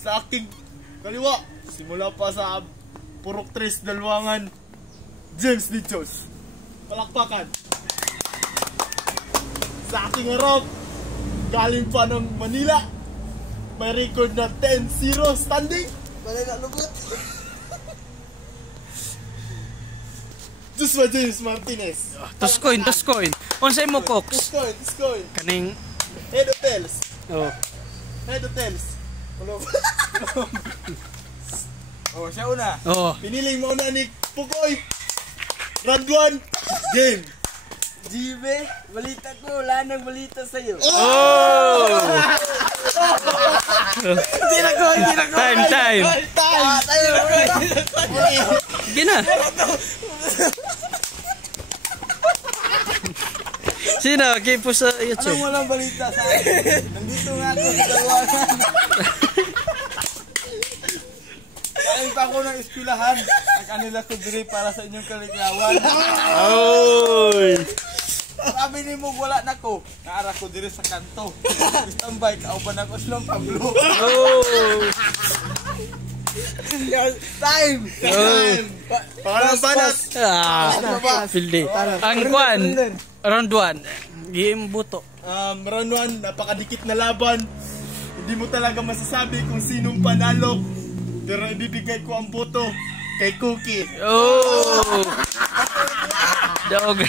Sa aking kaliwa, simula pa sa Purok 3 Dalwangan, James Dichos. Palakpakan. Sa aking harap, galing pa ng Manila, may record na 10-0 standing. Balik na lubot. Joshua James Martinez. Tuskoin. Unsay mo, Cox? Tuskoy. Kaning... Head Hotels. Oh. Head Hotels. Oh, siya una. Oh. Piniling mo na ni Pukoy. Round 1. Game. Jibe, balita ko. Wala nang balita sa'yo. Oh! Hindi na ko. Time. Tayo. Gina. Sino? Kipo sa YouTube. Anong walang balita sa akin? Nandito nga ako sa Dalwangan. Kain pa ako ng eskwelahan. Nag-anila ko diri para sa inyong kaligawan. Oy! Sabi ni mo wala na ko. Naara ko diri sa kanto. Standby, kauban ako sa Pablo. Oh! Time! Pangalang banat. Pildi. Ang kwan. Round 1. Game buto. Round 1, napakadikit na laban. Hindi mo talaga masasabi kung sinong panalo. Pero ibibigay ko ang boto kay Cookie. Oh! Dog.